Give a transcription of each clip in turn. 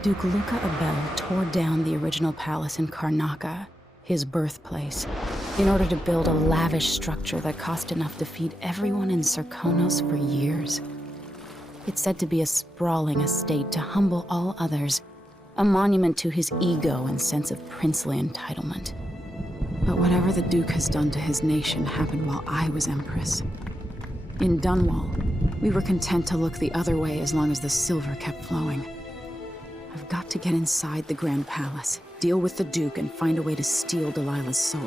Duke Luca Abel tore down the original palace in Karnaca, his birthplace, in order to build a lavish structure that cost enough to feed everyone in Serkonos for years. It's said to be a sprawling estate to humble all others, a monument to his ego and sense of princely entitlement. But whatever the Duke has done to his nation happened while I was Empress. In Dunwall, we were content to look the other way as long as the silver kept flowing. I've got to get inside the Grand Palace, deal with the Duke, and find a way to steal Delilah's soul.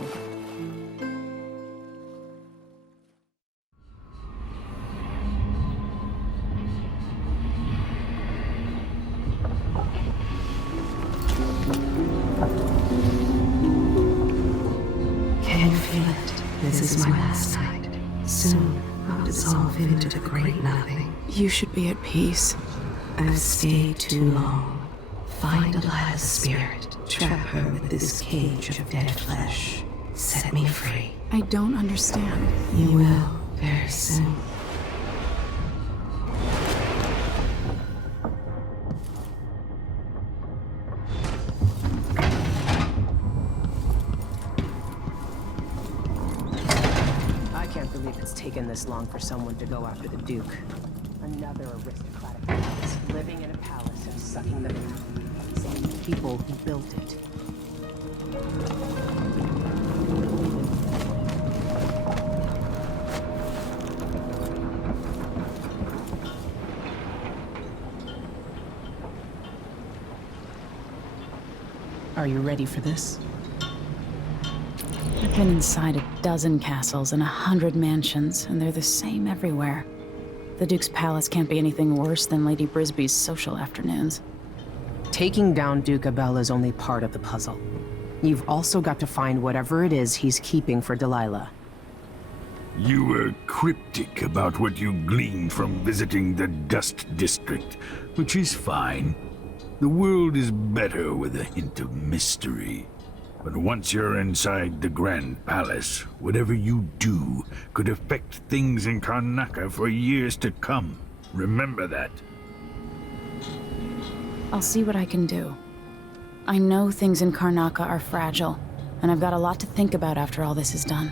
Can you feel it? This is my last night. Soon, I'll dissolve into the great nothing. You should be at peace. I've stayed too long. Find Delilah's spirit. Trap her with this cage of dead flesh. Set me free. I don't understand. You will, very soon. I can't believe it's taken this long for someone to go after the Duke. Another aristocratic palace, living in a palace and sucking the same people who built it. Are you ready for this? I've been inside a dozen castles and 100 mansions, and they're the same everywhere. The Duke's palace can't be anything worse than Lady Brisby's social afternoons. Taking down Duke Abel is only part of the puzzle. You've also got to find whatever it is he's keeping for Delilah. You were cryptic about what you gleaned from visiting the Dust District, which is fine. The world is better with a hint of mystery. But once you're inside the Grand Palace, whatever you do could affect things in Karnaca for years to come. Remember that. I'll see what I can do. I know things in Karnaca are fragile, and I've got a lot to think about after all this is done.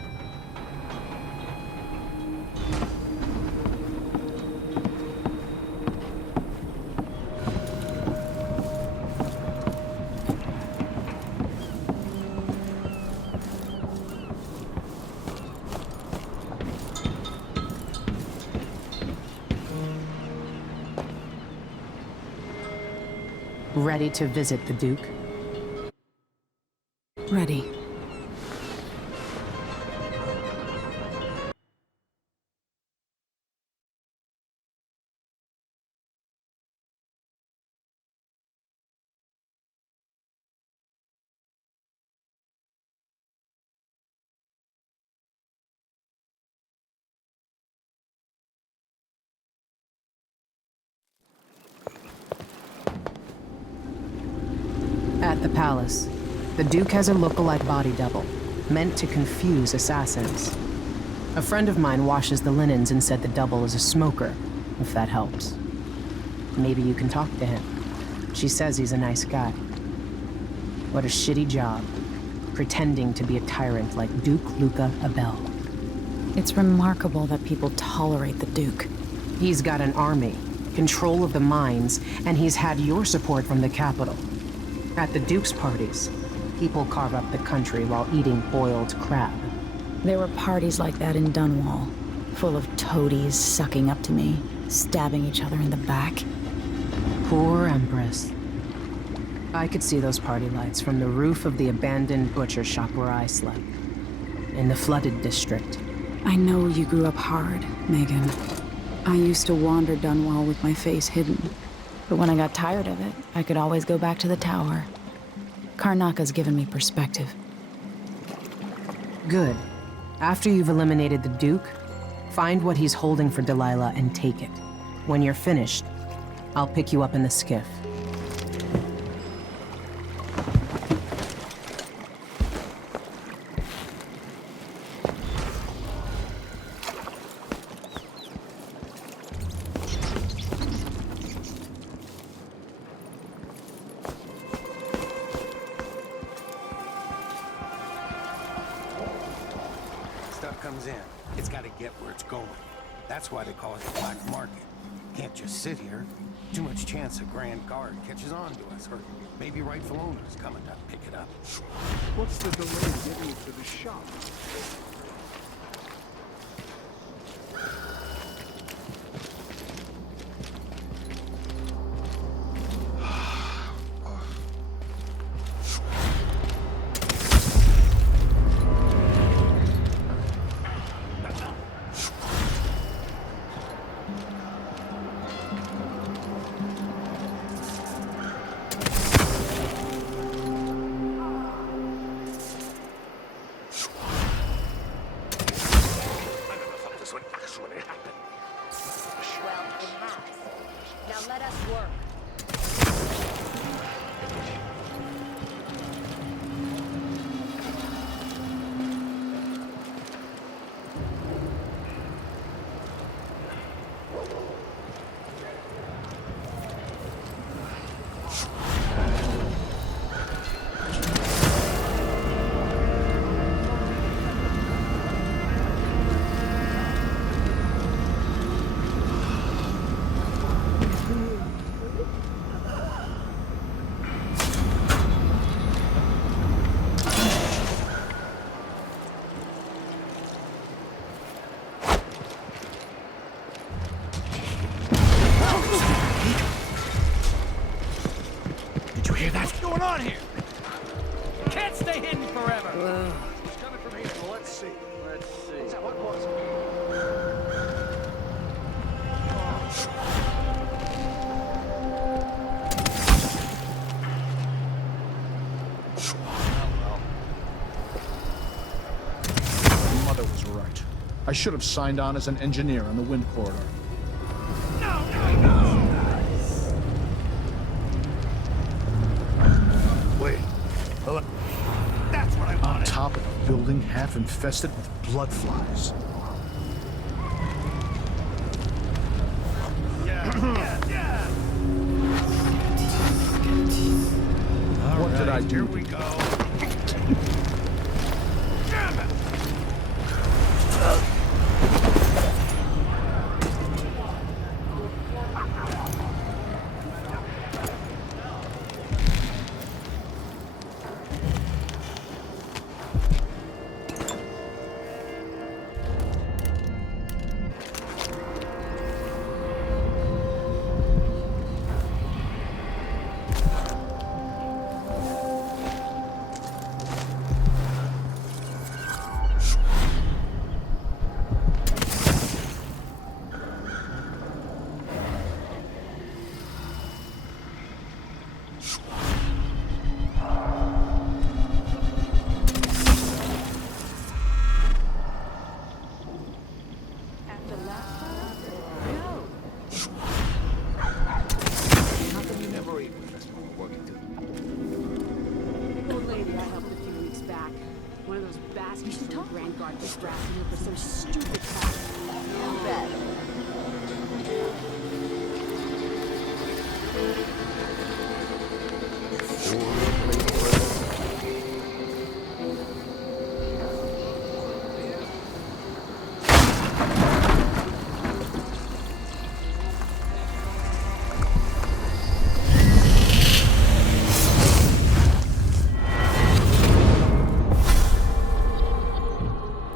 Ready to visit the Duke? Ready. At the palace, the Duke has a look-alike body double, meant to confuse assassins. A friend of mine washes the linens and said the double is a smoker, if that helps. Maybe you can talk to him. She says he's a nice guy. What a shitty job, pretending to be a tyrant like Duke Luca Abel. It's remarkable that people tolerate the Duke. He's got an army, control of the mines, and he's had your support from the capital. At the Duke's parties, people carve up the country while eating boiled crab. There were parties like that in Dunwall, full of toadies sucking up to me, stabbing each other in the back. Poor Empress. I could see those party lights from the roof of the abandoned butcher shop where I slept, in the flooded district. I know you grew up hard, Megan. I used to wander Dunwall with my face hidden. But when I got tired of it, I could always go back to the tower. Karnaca's given me perspective. Good. After you've eliminated the Duke, find what he's holding for Delilah and take it. When you're finished, I'll pick you up in the skiff. comes in, it's got to get where it's going. That's why they call it the black market. Can't just sit here. Too much chance a Grand Guard catches on to us, or maybe rightful owners coming to pick it up. What's the delay getting it to the shop? Now let us work. What's going on here? Can't stay hidden forever. It's coming from here. Well, let's see. What was it? Your mother was right. I should have signed on as an engineer on the wind corridor. On top of a building half infested with blood flies. What did I do? Here we go. Damn it!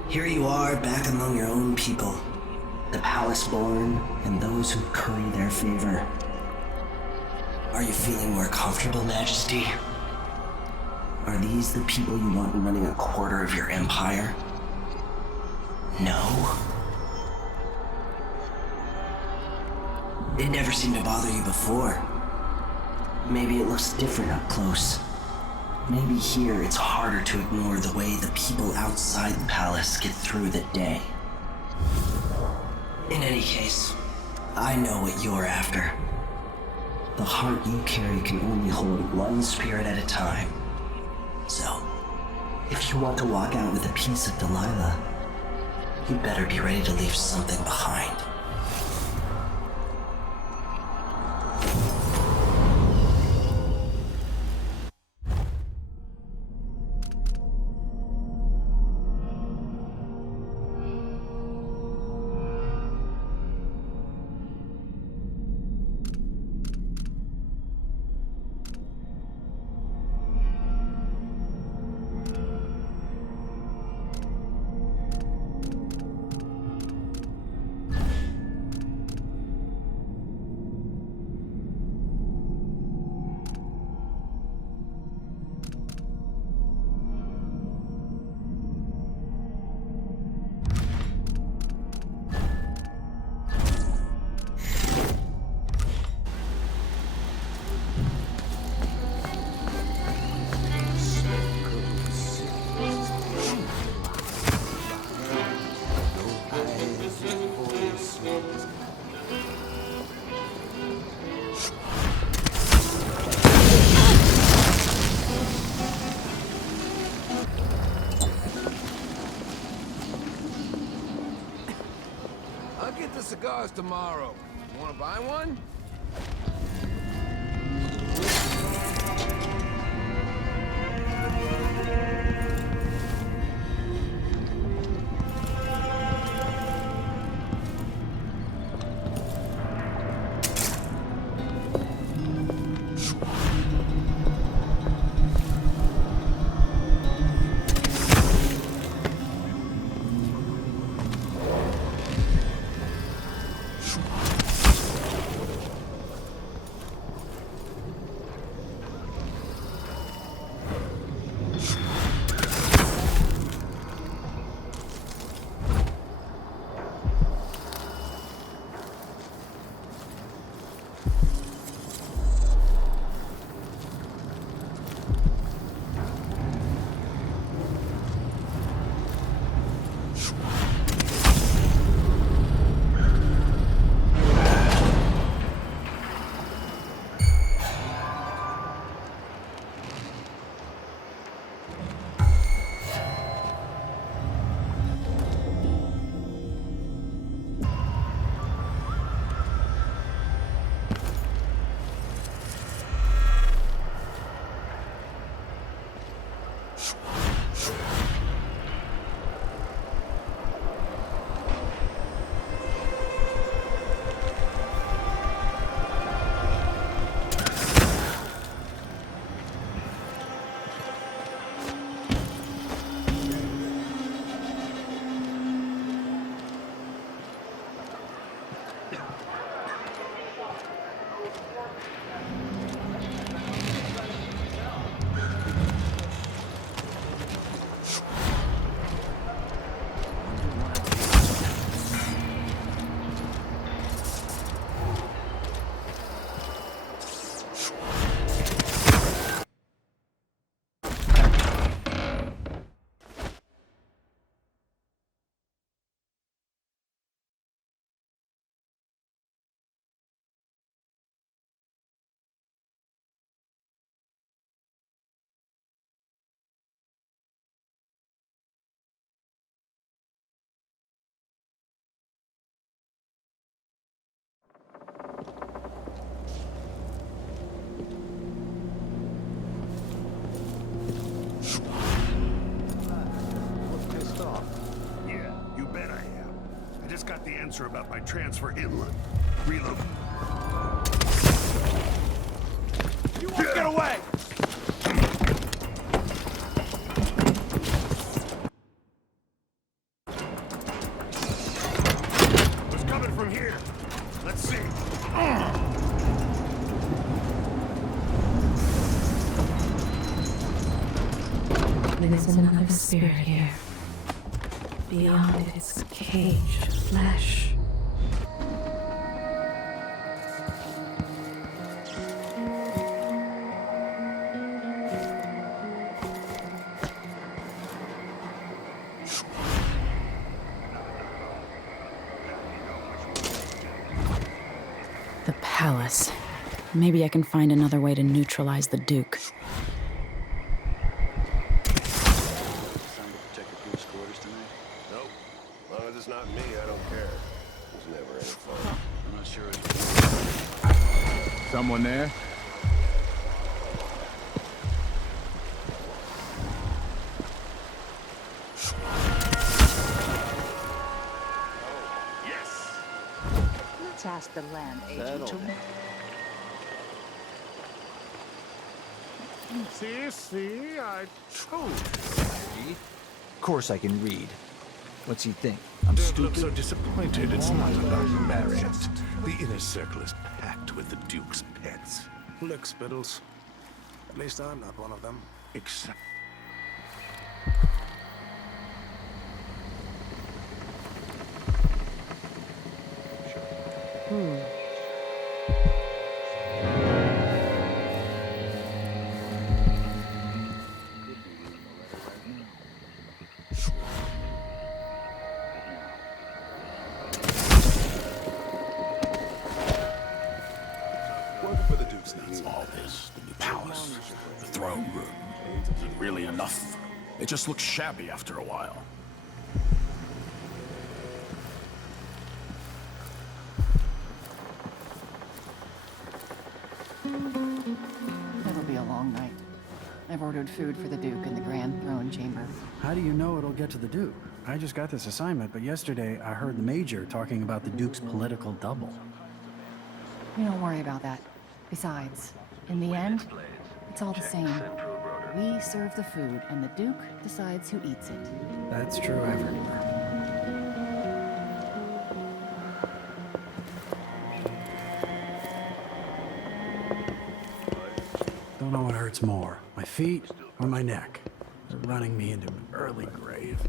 Here you are, back among your own people. The palace-born, and those who curry their favor. Are you feeling more comfortable, Majesty? Are these the people you want running a quarter of your empire? No? It never seemed to bother you before. Maybe it looks different up close. Maybe here it's harder to ignore the way the people outside the palace get through the day. In any case, I know what you're after. The heart you carry can only hold one spirit at a time. So, if you want to walk out with a piece of Delilah, you better be ready to leave something behind. cigars tomorrow. Wanna buy one? Got the answer about my transfer inland. Reload. You won't get away! What's coming from here? Let's see. There's another spirit here. Beyond its cage of flesh. The palace. Maybe I can find another way to neutralize the Duke. It's not me, I don't care. It's never any fun. I'm not sure. Someone there? Yes. Let's ask the land agent to... See, I told you. Of course I can read. What's he think? I'm Don't stupid. look so disappointed. It's not about marriage. The inner circle is packed with the Duke's pets. Lick spittles. At least I'm not one of them. Except... Working for the Duke's nuts. All this, the new palace, the throne room, is it really enough? It just looks shabby after a while. I've ordered food for the Duke in the Grand Throne Chamber. How do you know it'll get to the Duke? I just got this assignment, but yesterday I heard the Major talking about the Duke's political double. You don't worry about that. Besides, in the end, it's all the same. We serve the food, and the Duke decides who eats it. That's true everywhere. Don't know what hurts more, my feet or my neck. They're running me into an early grave.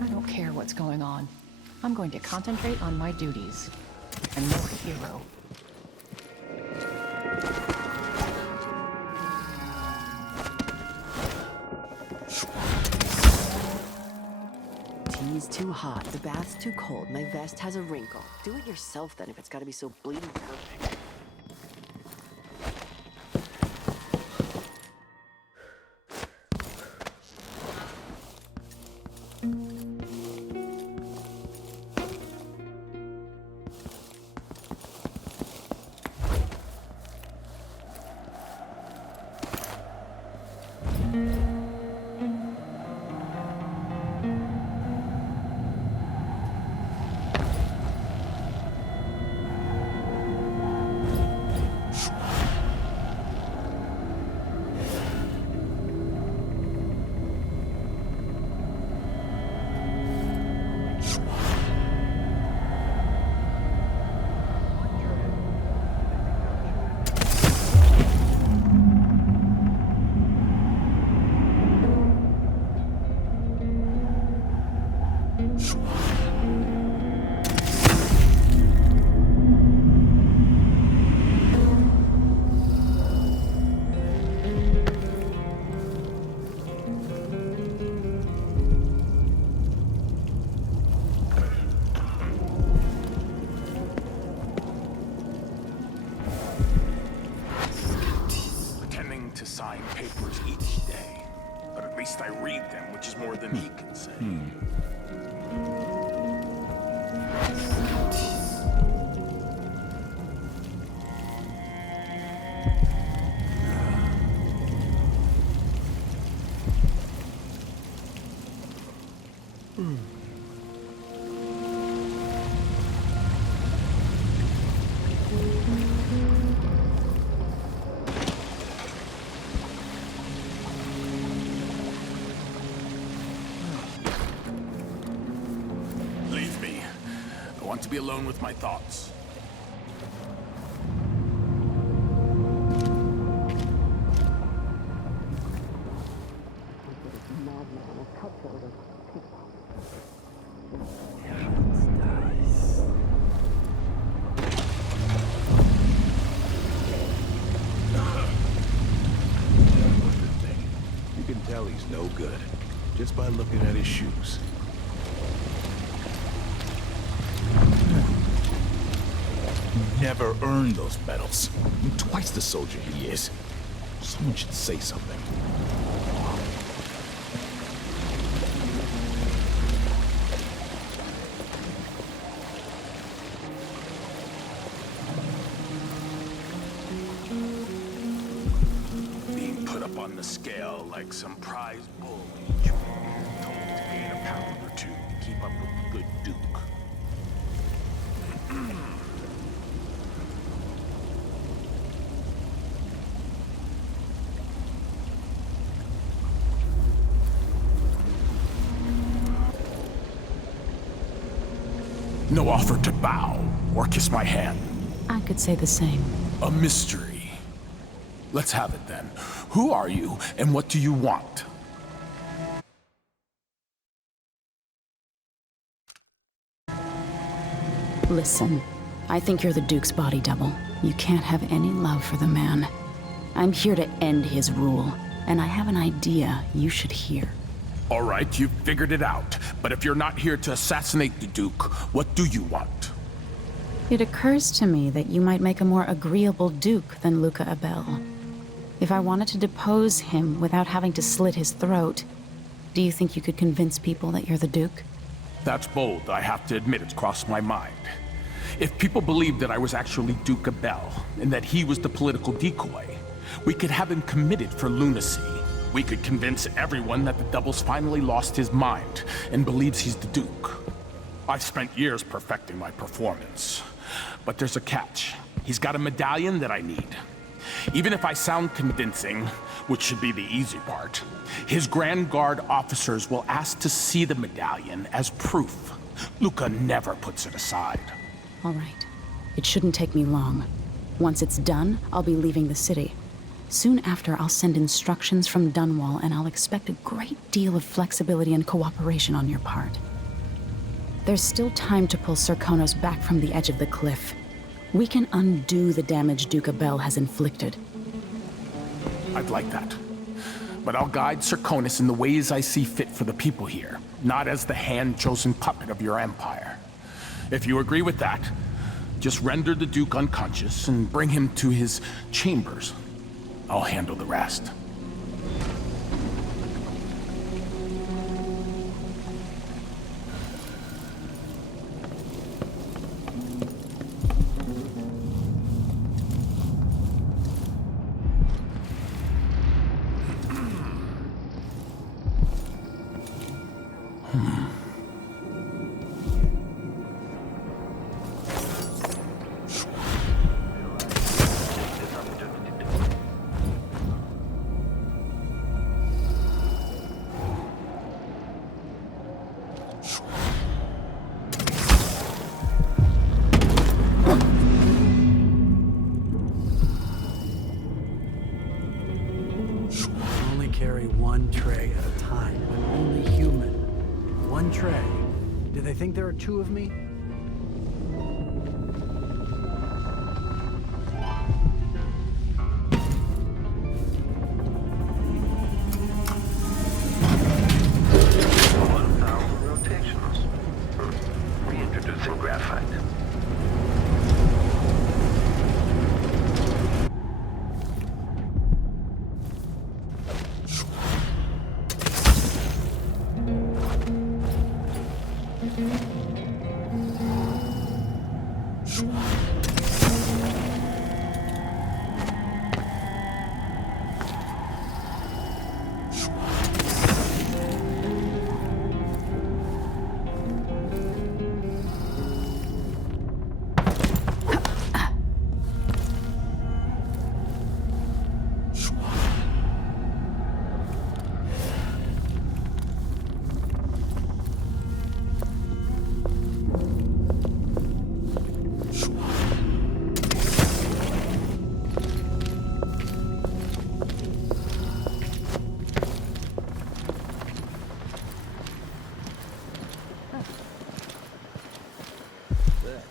I don't care what's going on. I'm going to concentrate on my duties. I'm no hero. Tea's too hot, the bath's too cold, my vest has a wrinkle. Do it yourself then if it's gotta be so bleeding perfect. Sign papers each day, but at least I read them, which is more than he can say. To be alone with my thoughts. You can tell he's no good just by looking at his shoes. Never earned those medals. I'm twice the soldier he is. Someone should say something. Being put up on the scale like some prize bull each week, told to gain a pound or two to keep up with the good Duke. No offer to bow or kiss my hand. I could say the same. A mystery. Let's have it then. Who are you and what do you want? Listen, I think you're the Duke's body double. You can't have any love for the man. I'm here to end his rule, and I have an idea you should hear. All right, you've figured it out. But if you're not here to assassinate the Duke, what do you want? It occurs to me that you might make a more agreeable Duke than Luca Abel. If I wanted to depose him without having to slit his throat, do you think you could convince people that you're the Duke? That's bold. I have to admit it's crossed my mind. If people believed that I was actually Duke Abel, and that he was the political decoy, we could have him committed for lunacy. We could convince everyone that the Double's finally lost his mind, and believes he's the Duke. I've spent years perfecting my performance. But there's a catch. He's got a medallion that I need. Even if I sound convincing, which should be the easy part, his Grand Guard officers will ask to see the medallion as proof. Luca never puts it aside. All right. It shouldn't take me long. Once it's done, I'll be leaving the city. Soon after, I'll send instructions from Dunwall, and I'll expect a great deal of flexibility and cooperation on your part. There's still time to pull Serkonos back from the edge of the cliff. We can undo the damage Duke Abel has inflicted. I'd like that. But I'll guide Serkonos in the ways I see fit for the people here, not as the hand-chosen puppet of your empire. If you agree with that, just render the Duke unconscious and bring him to his chambers. I'll handle the rest. Carry one tray at a time. I'm only human. One tray. Do they think there are two of me? Reintroducing graphite.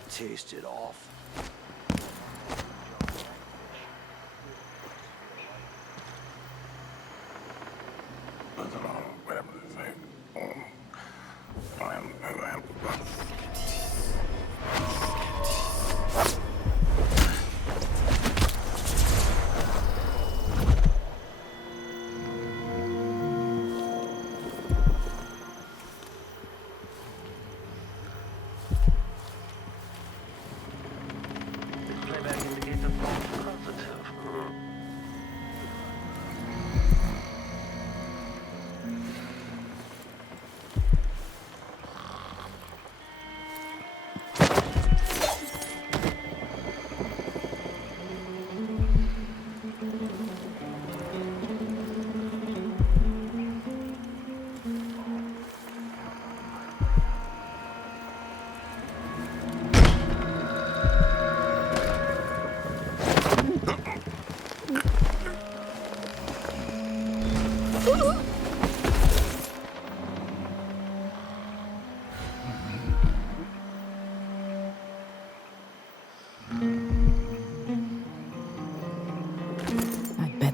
Tasted awful.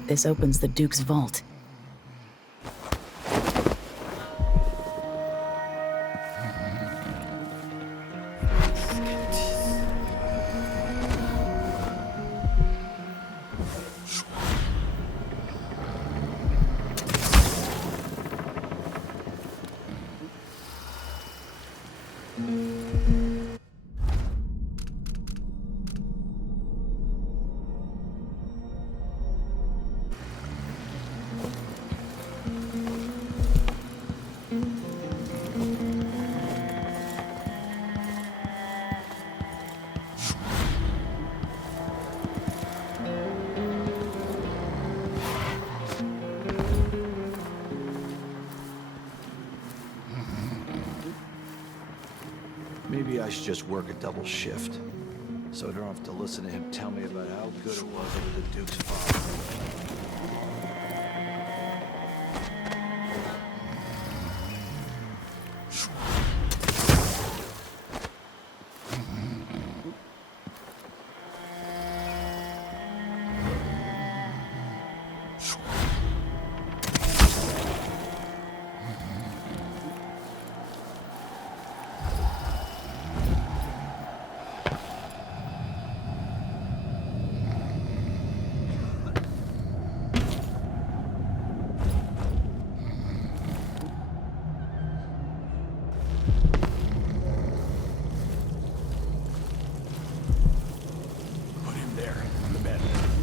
This opens the Duke's vault. should just work a double shift. So I don't have to listen to him tell me about how good it was under the Duke's father.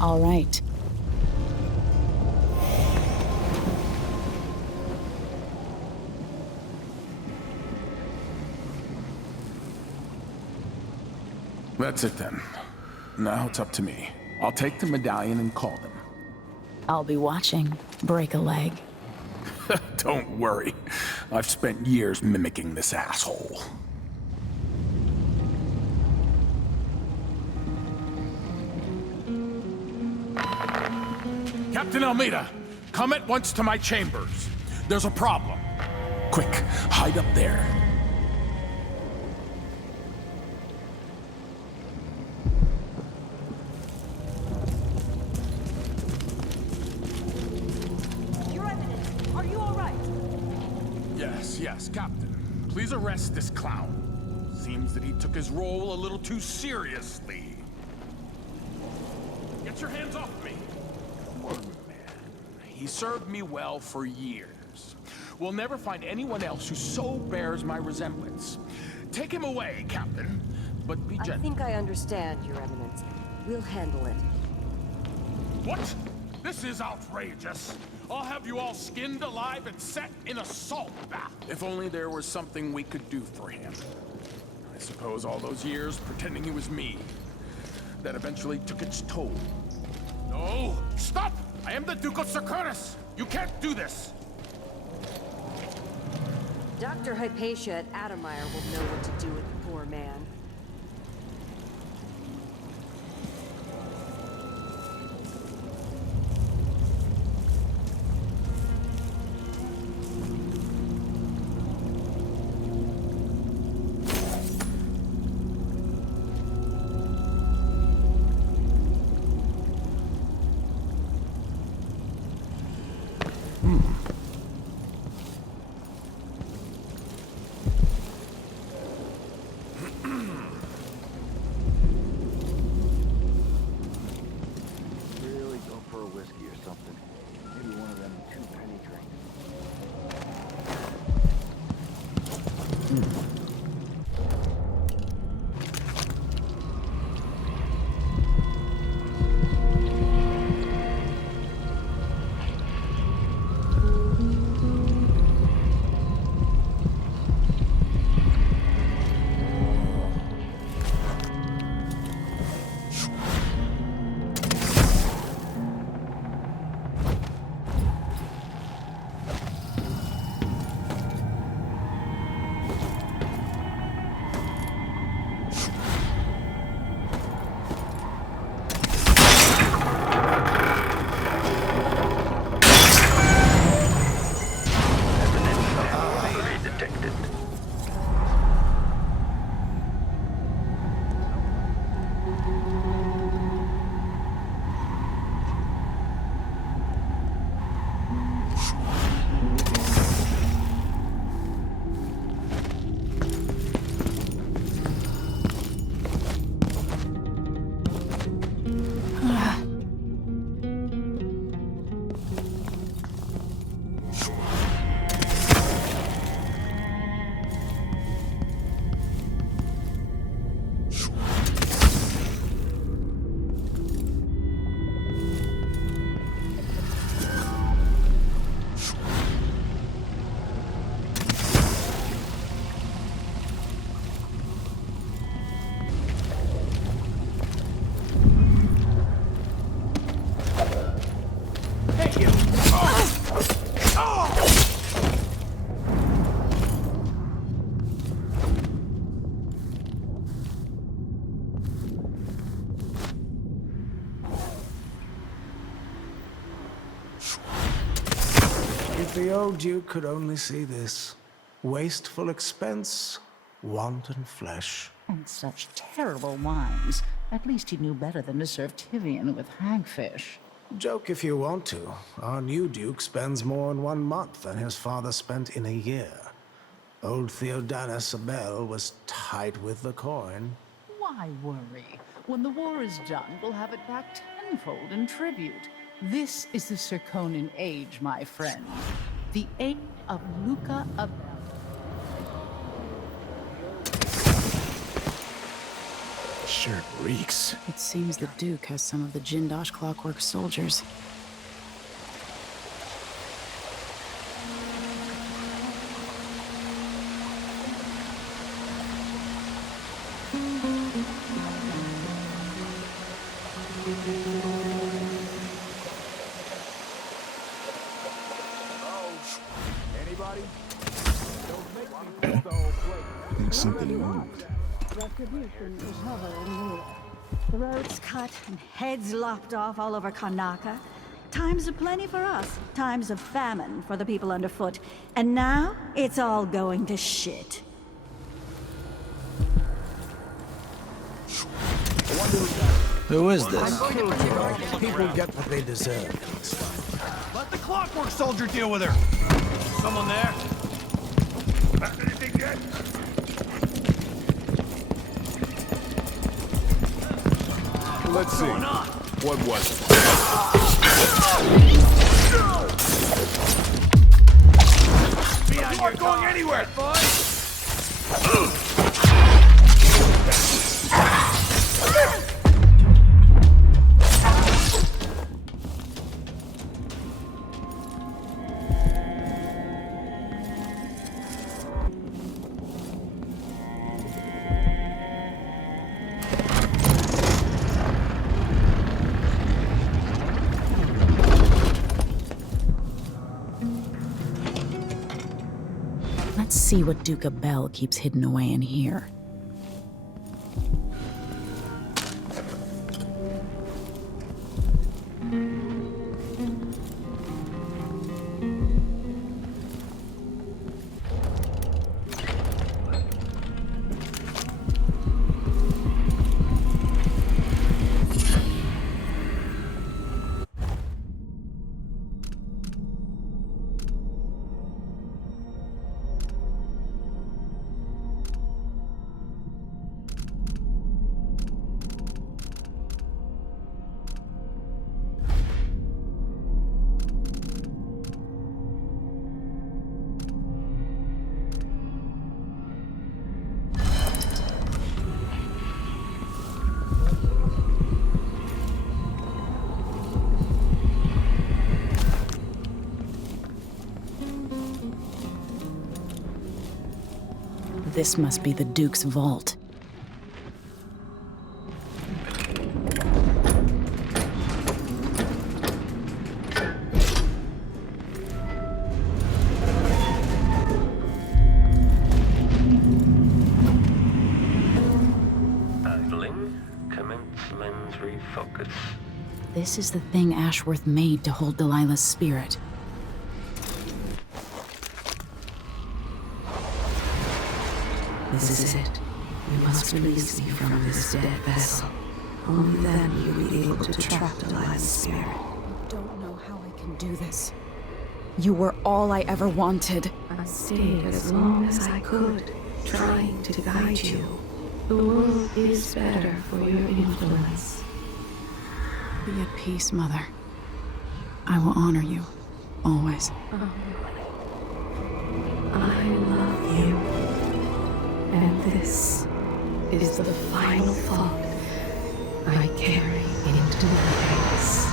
All right. That's it then. Now it's up to me. I'll take the medallion and call them. I'll be watching. Break a leg. Don't worry. I've spent years mimicking this asshole. Captain Almeida, come at once to my chambers. There's a problem. Quick, hide up there. Your Eminence, are you all right? Yes, Captain. Please arrest this clown. Seems that he took his role a little too seriously. Get your hands off me! Poor man. He served me well for years. We'll never find anyone else who so bears my resemblance. Take him away, Captain. But be gentle. I think I understand, Your Eminence. We'll handle it. What? This is outrageous. I'll have you all skinned alive and set in a salt bath. If only there was something we could do for him. I suppose all those years pretending he was me. That eventually took its toll. No! Stop! I am the Duke of Serconis! You can't do this! Dr. Hypatia at Adamire will know what to do with the poor man. the old Duke could only see this. Wasteful expense, wanton flesh. And such terrible wines. At least he knew better than to serve Tivian with hagfish. Joke if you want to. Our new Duke spends more in 1 month than his father spent in a year. Old Theodanis Abel was tight with the coin. Why worry? When the war is done, we'll have it back tenfold in tribute. This is the Circonan age, my friend. The age of Luca Abel. Sure reeks. It seems the Duke has some of the Jindosh Clockwork soldiers. Anybody? Don't make me put the whole place. I think something moved. Retribution is hovering near. Throats cut and heads lopped off all over Karnaca. Times of plenty for us, times of famine for the people underfoot. And now, it's all going to shit. Who is this? People get what they deserve. Let the clockwork soldier deal with her. Someone there? Anything yet? Let's see. What was it? You aren't going anywhere, boy! Let's see what Duke Abel keeps hidden away in here. This must be the Duke's vault. Idling. Commence lens refocus. This is the thing Ashworth made to hold Delilah's spirit. This is it. You must release me from this dead vessel. Only then you'll be able to trap Delilah's spirit. I don't know how I can do this. You were all I ever wanted. I stayed as long as I could, trying to guide you. The world is better for your influence. Be at peace, Mother. I will honor you, always. I love you. And this is the final thought I carry into my days.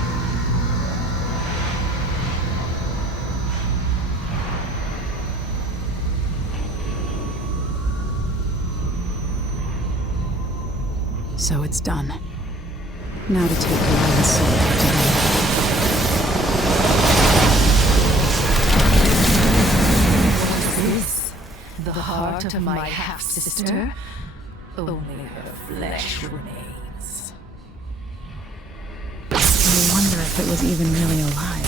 So it's done. Now to take Delilah's soul back to them. The heart of my half-sister? Only her flesh remains. I wonder if it was even really alive.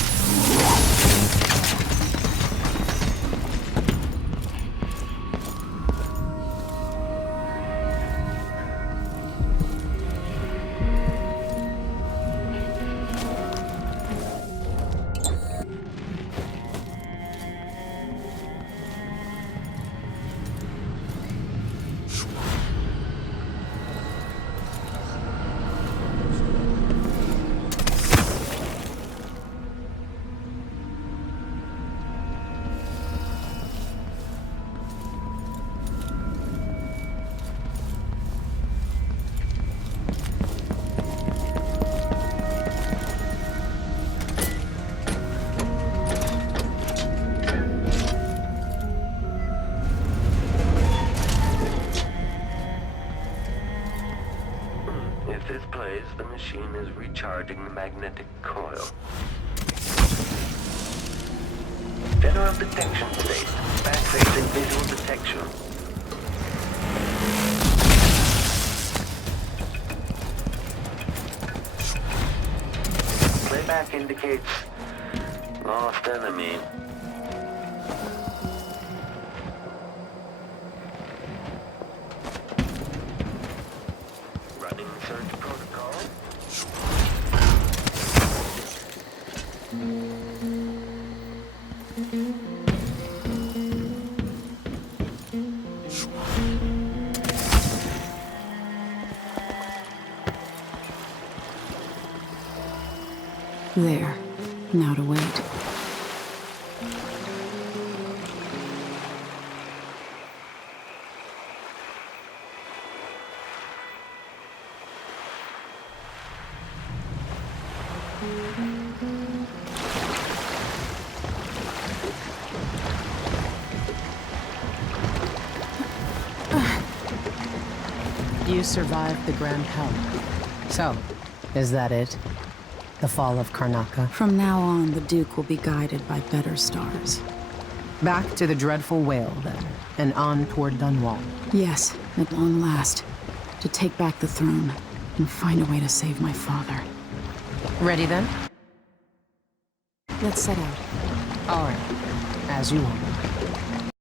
If this plays, the machine is recharging the magnetic coil. General detection state. Back-facing visual detection. Playback indicates lost enemy. Running search protocol. There. Now to wait. You survived the Grand Hell. So, is that it? The fall of Karnaca? From now on, the Duke will be guided by better stars. Back to the dreadful whale, then, and on toward Dunwall. Yes, at long last. To take back the throne, and find a way to save my father. Ready, then? Let's set out. All right. As you want.